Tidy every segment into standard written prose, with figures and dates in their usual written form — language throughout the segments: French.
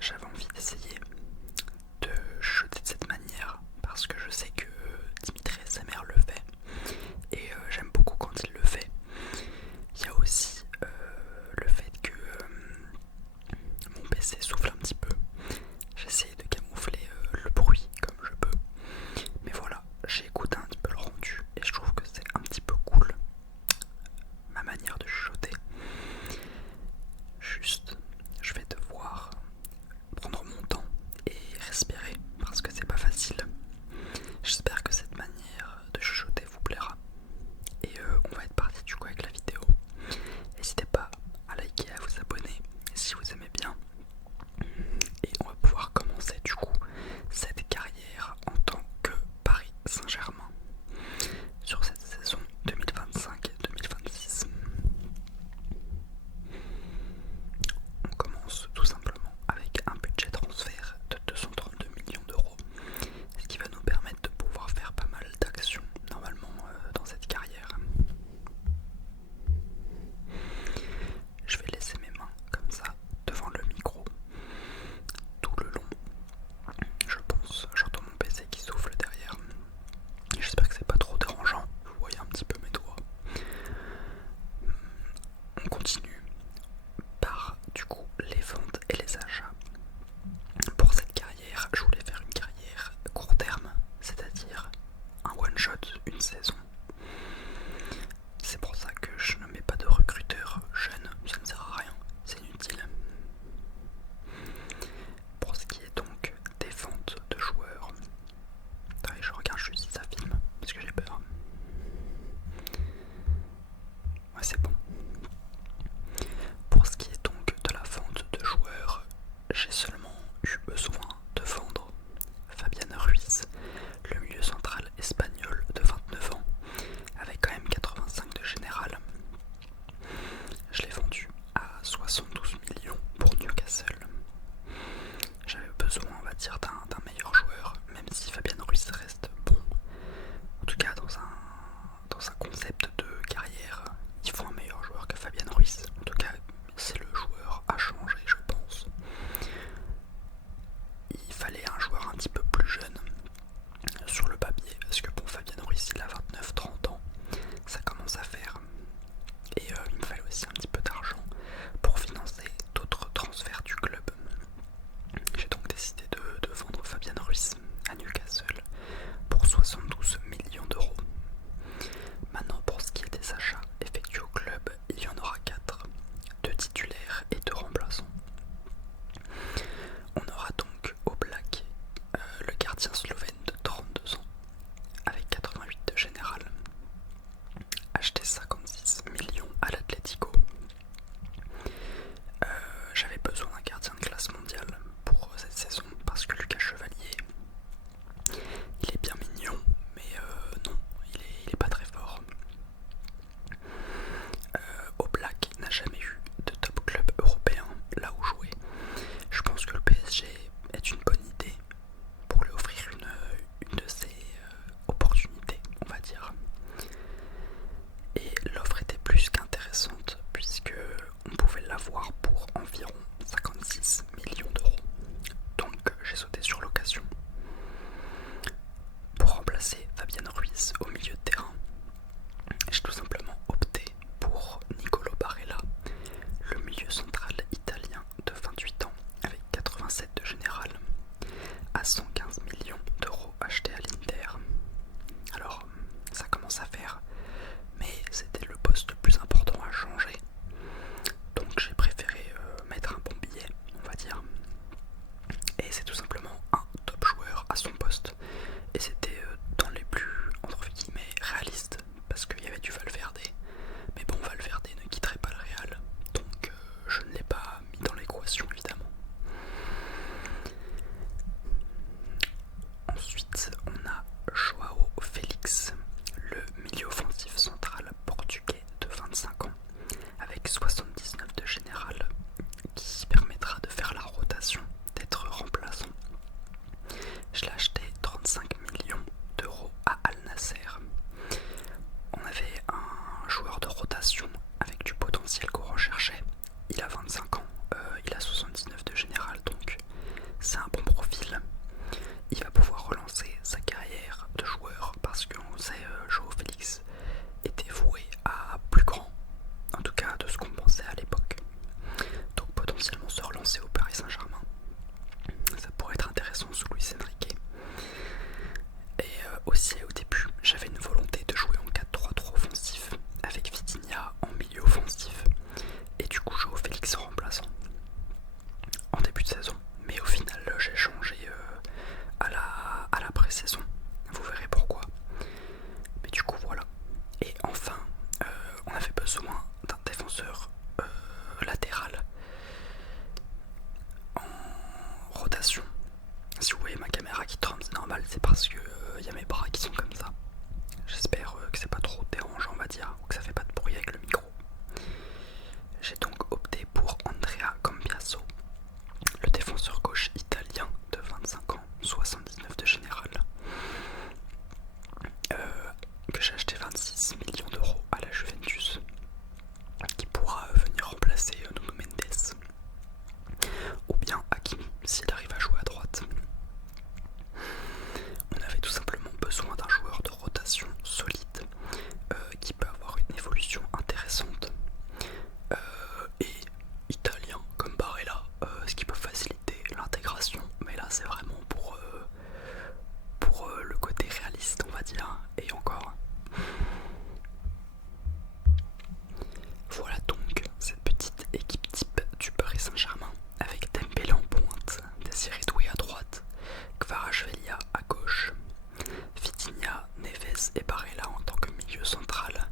j'avais envie d'essayer de chuter de cette manière parce que je sais que Dimitri SMR le fait et j'aime beaucoup quand il le fait. Il y a aussi le fait que mon PC souffle un petit peu. J'essaie de camoufler le bruit comme je peux. Mais voilà, j'ai écouté un petit peu le rendu et je trouve que c'est un petit peu cool ma manière de chuchoter. Juste, je vais devoir prendre mon temps et respirer parce que c'est pas facile. J'espère que cette manière de chuchoter vous plaira. Et on va être parti du coup avec la vidéo. N'hésitez pas à liker, à vous abonner si vous aimez bien. Et on va pouvoir commencer du coup cette carrière en tant que Paris Saint-Germain sur cette saison 2025-2026. On commence tout simplement avec un budget transfert de 232 millions d'euros, ce qui va nous permettre de pouvoir faire pas mal d'actions normalement dans cette carrière. Je vais laisser mes mains comme ça devant le micro tout le long. Je pense, j'entends mon PC qui souffle derrière. J'espère que c'est pas trop dérangeant. Vous voyez un petit peu mes doigts. On continue par du coup les ventes et les achats. Pour cette carrière, je voulais faire une carrière court terme, c'est-à-dire un one shot, une saison. C'est pour ça que je ne mets pas de recruteur jeune, ça ne sert à rien, c'est inutile. Pour ce qui est donc des ventes de joueurs, attendez, je regarde juste si ça filme, parce que j'ai peur. Ouais, c'est bon. Pour ce qui est donc de la vente de joueurs, j'ai seulement eu besoin de vendre Fabian Ruiz, le milieu central espagnol de 29 ans, avec quand même 85 de général. Je l'ai vendu à 72 millions pour Newcastle. J'avais besoin, on va dire, d'un meilleur joueur, même si Fabian Ruiz reste bon. En tout cas, dans un concept de carrière, il faut un meilleur joueur que Fabian Ruiz. En tout cas, c'est le joueur à changer, je pense. Il fallait un joueur un petit peu plus jeune sur le papier, parce que bon, Fabian Ruiz, il a 29-30 ans, ça commence à faire. Et il me fallait aussi un petit peu d'argent pour financer d'autres transferts du club. J'ai donc décidé de vendre Fabian Ruiz à Newcastle pour 72 millions d'euros. Maintenant, pour ce qui est des achats effectués au club, il y en aura 4, 2 titulaires et 2 remplaçants. On aura donc au Black le gardien slovène de 32 ans avec 88 de général, acheté 56 millions à l'Atlético. J'avais besoin d'un gardien de classe mondiale pour cette saison parce que Lucas Chevalier, il est bien mignon, mais non, il est pas très fort. Oblak n'a jamais eu de top club européen là où jouer. Je pense que le PSG est une bonne idée pour lui offrir une de ses opportunités, on va dire. Et l'offre était plus qu'intéressante puisque on pouvait l'avoir pour environ 56 millions d'euros. Donc j'ai sauté sur l'occasion. Pour remplacer Fabian Ruiz au milieu de terrain, j'ai tout simplement opté pour Nicolo Barella, le milieu central italien de 28 ans avec 87 de général, à 115 millions d'euros acheté à l'Inter. Alors ça commence à faire, mais c'était le poste le plus important à changer, donc j'ai préféré et du coup je joue Félix en remplaçant en début de saison. Mais au final j'ai changé à la pré-saison, vous verrez pourquoi. Mais du coup voilà. Et enfin on avait besoin d'un défenseur latéral en rotation. Si vous voyez ma caméra qui tourne, c'est normal, c'est parce que y a mes bras qui sont comme ça. J'espère que c'est pas trop dérangeant, on va dire, ou que ça fait pas de bruit avec le micro. J'ai donc opté pour Andrea Cambiaso, le défenseur gauche italien de 25 ans, 79 de général, que j'ai acheté 26 millions d'euros à la Juventus, qui pourra venir remplacer Nuno Mendes, ou bien Hakimi s'il arrive à jouer à droite. On avait tout simplement besoin d'un joueur de rotation solide qui peut avoir une évolution intéressante et italien comme Barella, ce qui peut faciliter l'intégration, mais là c'est vraiment pour le côté réaliste, on va dire, et encore. Voilà donc cette petite équipe type du Paris Saint-Germain avec Dembélé en pointe, Désiré Doué à droite, Kvaratskhelia à gauche, Vitinha, Neves et Barella en tant que milieu central,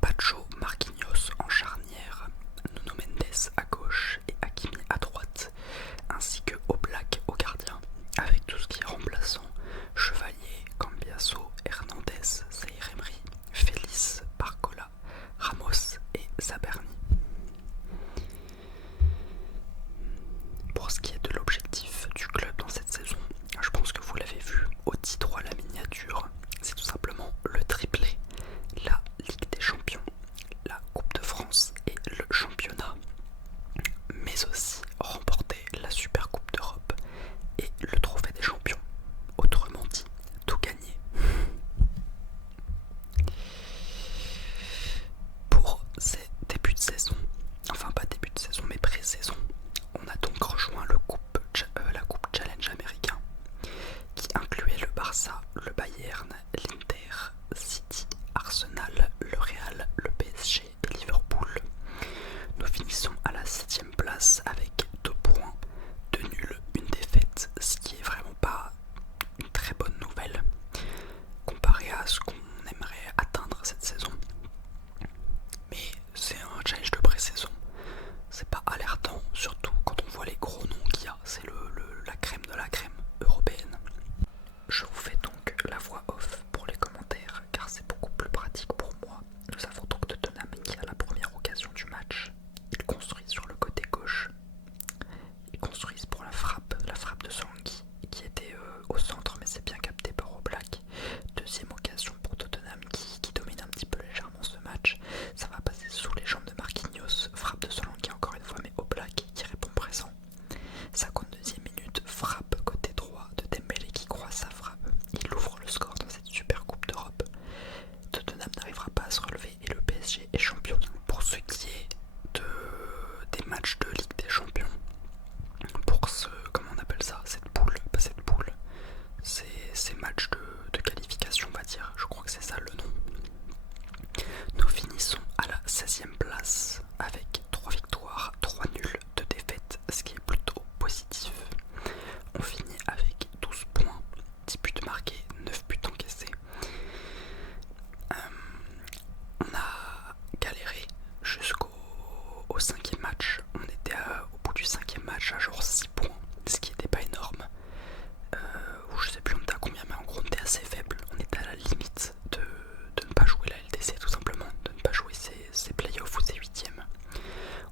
Pacho, Marquinhos en charnière, Nuno Mendes à gauche et Hakimi à droite, ainsi que Oblak au gardien, avec tout ce qui est remplaçant, Chevalier, Cambiaso, Hernandez, Zaïre Emery, Félix, Barcola, Ramos et Zaberni. Pour ce qui est de l'objectif du club dans cette saison, je pense que vous l'avez vu au titre à la miniature, c'est tout simplement le triplé, la Ligue des Champions, la Coupe de France et le championnat, mais aussi remporter la Super Coupe d'Europe et le Trophée des Champions, autrement dit, tout gagner. Pour ces débuts de saison, enfin pas début de saison mais pré-saison, on a donc rejoint la Coupe Challenge américain qui incluait le Barça, le Bayern, l'Inter, City, Arsenal, le Real, le PSG et Liverpool. Nous finissons à la 7ème place avec 2 points, 2 nuls, une défaite, ce qui est vraiment pas une très bonne nouvelle comparé à ce qu'on aimerait atteindre cette saison. Mais c'est un challenge de pré-saison, c'est pas alertant, surtout quand on voit les gros noms qu'il y a, c'est la crème de la crème européenne. Je vous fais donc la voix off pour les commentaires car c'est beaucoup plus pratique pour moi. Nous avons donc Tottenham qui a la première occasion du match. Ils construisent sur le côté gauche. Ils construisent pour la frappe de Solanke qui était au centre mais c'est bien capté par Oblak. Deuxième occasion pour Tottenham qui domine un petit peu légèrement ce match. Ça va passer sous les jambes de Marquinhos. Frappe de Solanke encore une fois mais Oblak qui répond présent. 52e minute, frappe côté droit de Dembélé qui croise sa frappe. Il ouvre le score dans cette super coupe d'Europe. Tottenham n'arrivera pas à se relever et le PSG est champion. Pour ce qui est des matchs de Ligue des Champions, pour comment on appelle ça, cette poule, pas cette poule, ces matchs de qualification on va dire, je crois que c'est ça le nom. Nous finissons à la 16e place avec 3 victoires, 3 nuls, 2 défaites, ce qui est plutôt positif. On finit avec 12 points, 10 buts marqués, 9 buts encaissés. On a galéré jusqu'au 5e match. On était au bout du 5e match à genre 6 points, ce qui n'était pas énorme. Ou je sais plus on était à combien, mais en gros on était assez faible. On était à la limite de ne pas jouer la LDC tout simplement, de ne pas jouer ces playoffs ou ces 8e.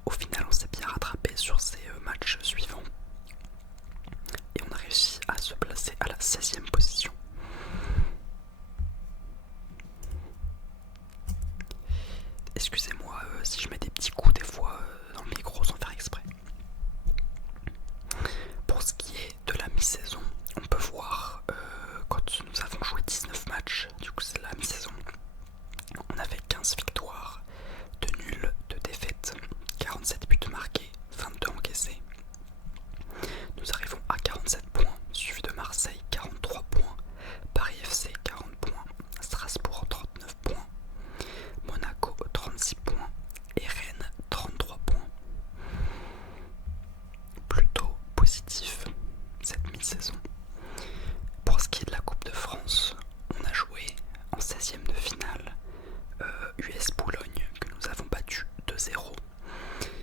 Au final on s'est bien rattrapé sur ces matchs suivants. Et on a réussi à se placer à la 16e position. Excusez-moi si je mets des petits coups des fois dans le micro sans faire exprès. Pour ce qui est de la mi-saison, on peut voir quand nous avons joué 19 matchs, du coup c'est la mi-saison, on avait 15 victoires, 2 nuls, 2 défaites, 47 buts marqués.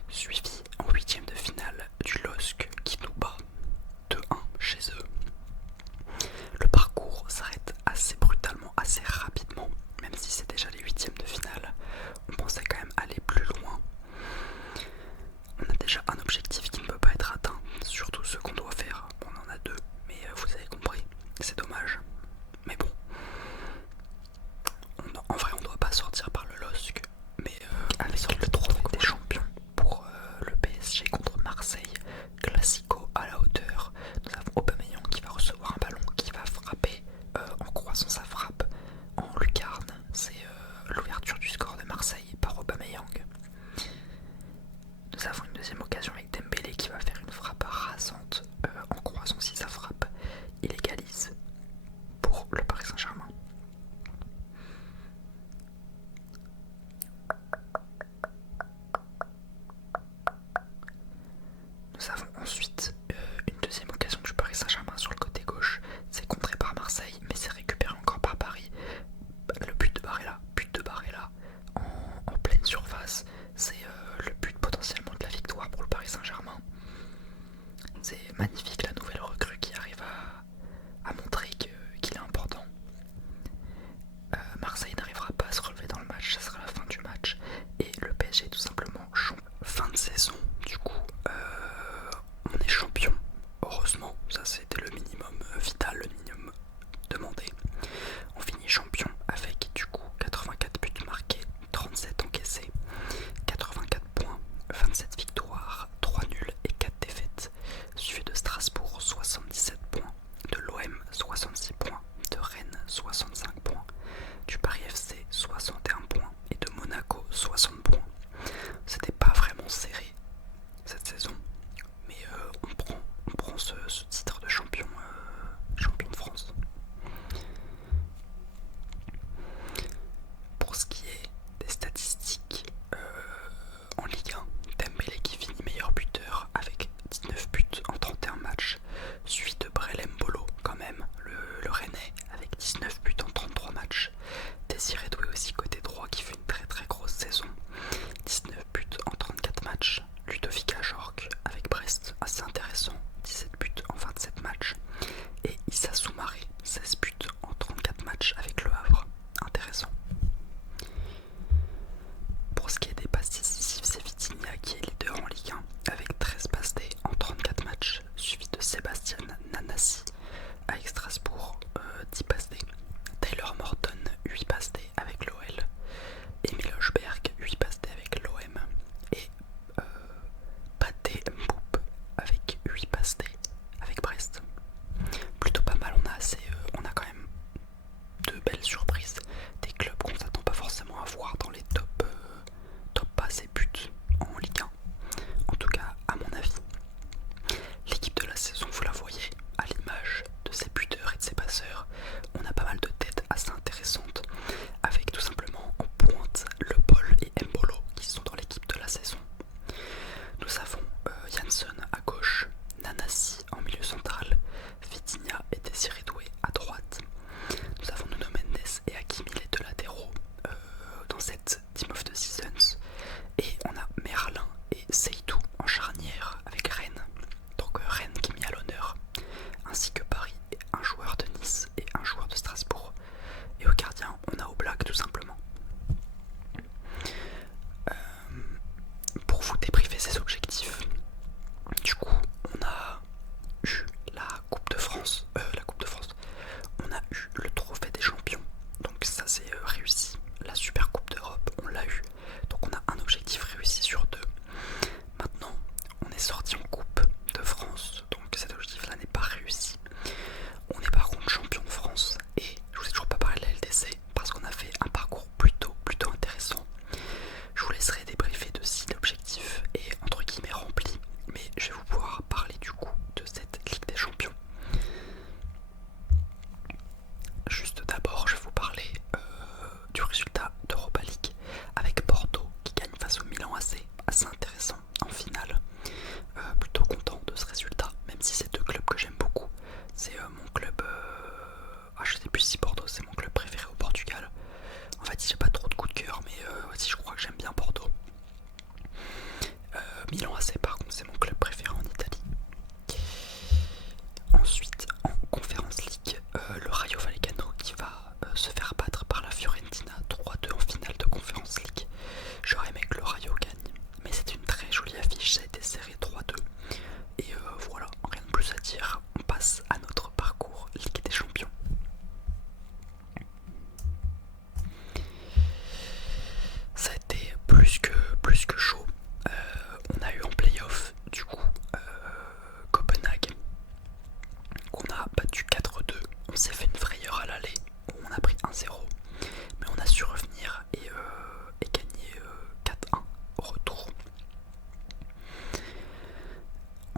suivi en huitième de finale du LOSC qui nous bat 2-1 chez eux. Le parcours s'arrête assez brutalement, assez rapidement, même si c'est déjà les huitièmes de finale. On pensait quand même aller plus loin. On a déjà un objectif qui ne peut pas être atteint, surtout ce qu'on doit faire. On en a deux, mais vous avez compris, c'est dommage. Mais bon, en vrai on doit pas sortir par le LOSC, mais avec le trophée des champions pour le PSG contre Marseille, classico à la hauteur. Nous avons Aubameyang qui va recevoir un ballon, qui va frapper en croisant sa frappe en lucarne. C'est l'ouverture du score de Marseille par Aubameyang. Nous avons une deuxième occasion avec Dembélé qui va faire une frappe rasante en croisant aussi sa frappe. Il égalise pour le Paris Saint-Germain. Nous avons ensuite une deuxième occasion du Paris Saint-Germain sur le côté gauche. C'est contré par Marseille, mais c'est récupéré encore par Paris. Le but de Barella, en pleine surface. C'est le but potentiellement de la victoire pour le Paris Saint-Germain. C'est magnifique, la nouvelle recrue qui arrive à montrer qu'il est important. Marseille n'arrivera pas à se relever dans le match, ça sera la fin du match. Et le PSG tout simplement champion. Fin de saison, du coup, on est champion. Heureusement, ça c'était le minimum vital, le minimum demandé. On finit champion avec du coup 84 buts marqués, 37 encaissés, 84 points, 27 victoires, 3 nuls et 4 défaites. Suivi de Strasbourg 77 points, de l'OM 66 points, de Rennes 65 points, du Paris FC 61 points et de Monaco 60 points. C'était pas vraiment serré cette saison, mais on prend ce titre de champion de France. Pour ce qui est des statistiques en Ligue 1, Dembélé qui finit meilleur buteur avec 19 buts en 31 matchs, suivi de Brel Mbolo quand même, le Rennais avec 19 buts en 33 matchs. Désiré Doué aussi côté droit qui fait une très très grosse saison, 19 buts en 34 matchs. Ludovic Ajorc avec Brest, assez intéressant, 17 buts en 27 matchs. Et Issa Soumaré, 16 buts en 34 matchs avec Le Havre, intéressant. Pour ce qui est des passes décisives, c'est Vitinha qui est leader en Ligue 1 avec 13 passes D en 34 matchs, suivi de Sébastien Nanasi avec Strasbourg, 10 passes D. Taylor Morton, 8 passes D avec l'OL. Emile Hochberg, 8 passes D avec l'OM. Et Pathé Mboup avec 8 passes D avec Brest. Plutôt pas mal, on a quand même de belles surprises. Des clubs qu'on ne s'attend pas forcément à voir dans les top passes et buts en Ligue 1. En tout cas, à mon avis. L'équipe de la saison, vous la voyez, à l'image de ses buteurs et de ses passeurs. On a pas mal de têtes assez intéressantes, avec tout simplement en pointe Le Paul et Mbolo qui sont dans l'équipe de la saison. Nous avons Jansson à gauche, Nanasi en milieu central, Vitinha et Désiré Doué à droite. Nous avons Nuno Mendes et Hakimi les deux latéraux dans cette Team of the Seasons. Et on a Merlin et Seydou en charnière avec Rennes. Donc Rennes qui est mis à l'honneur, ainsi que Paris, et un joueur de Nice et un joueur de Strasbourg. Et au gardien, on a Oblak tout simplement. Pour vous débriefer ces objectifs, du coup, on a eu la Coupe de France, on a eu le trophée des champions, donc ça c'est réussi. La Super Coupe d'Europe, on l'a eu, donc on a un objectif réussi sur deux. Milan AC par contre c'est mon club préféré en Italie. Ensuite en Conference League, le Rayo Vallecano qui va se faire battre par la Fiorentina 3-2 en finale de Conference League. J'aurais aimé que le Rayo gagne, mais c'est une très jolie affiche, ça a été serré 3-2. Et voilà, rien de plus à dire, on passe à notre parcours Ligue des Champions. Ça a été plus que chaud. On a eu en playoff du coup Copenhague qu'on a battu 4-2. On s'est fait une frayeur à l'aller où on a pris 1-0, mais on a su revenir et gagner 4-1 au retour.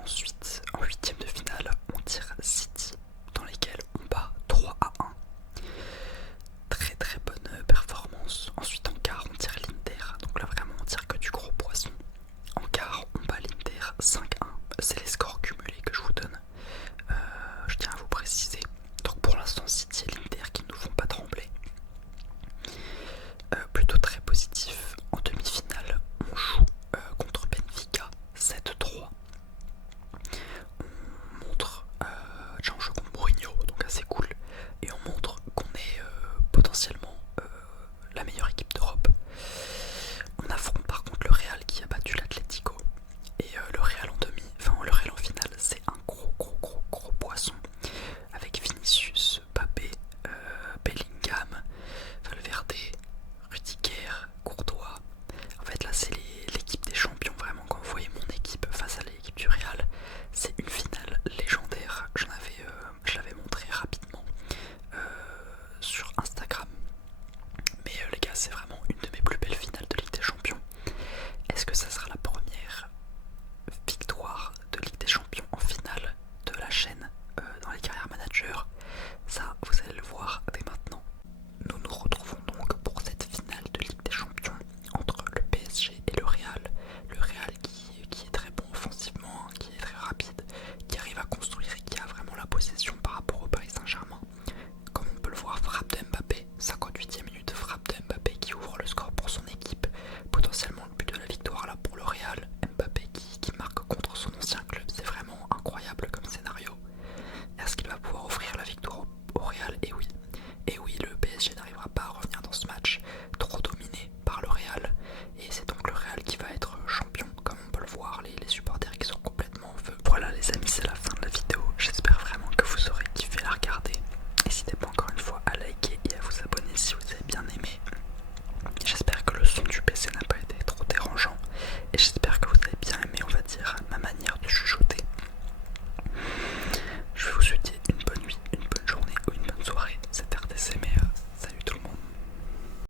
Ensuite, en huitième de finale, on tire City dans lesquels on bat 3-1. Très très bonne performance. Ensuite en quart, on tire l'Inter. Donc là vraiment on tire que du gros poisson. En quart, on bat l'Inter 5-1. C'est les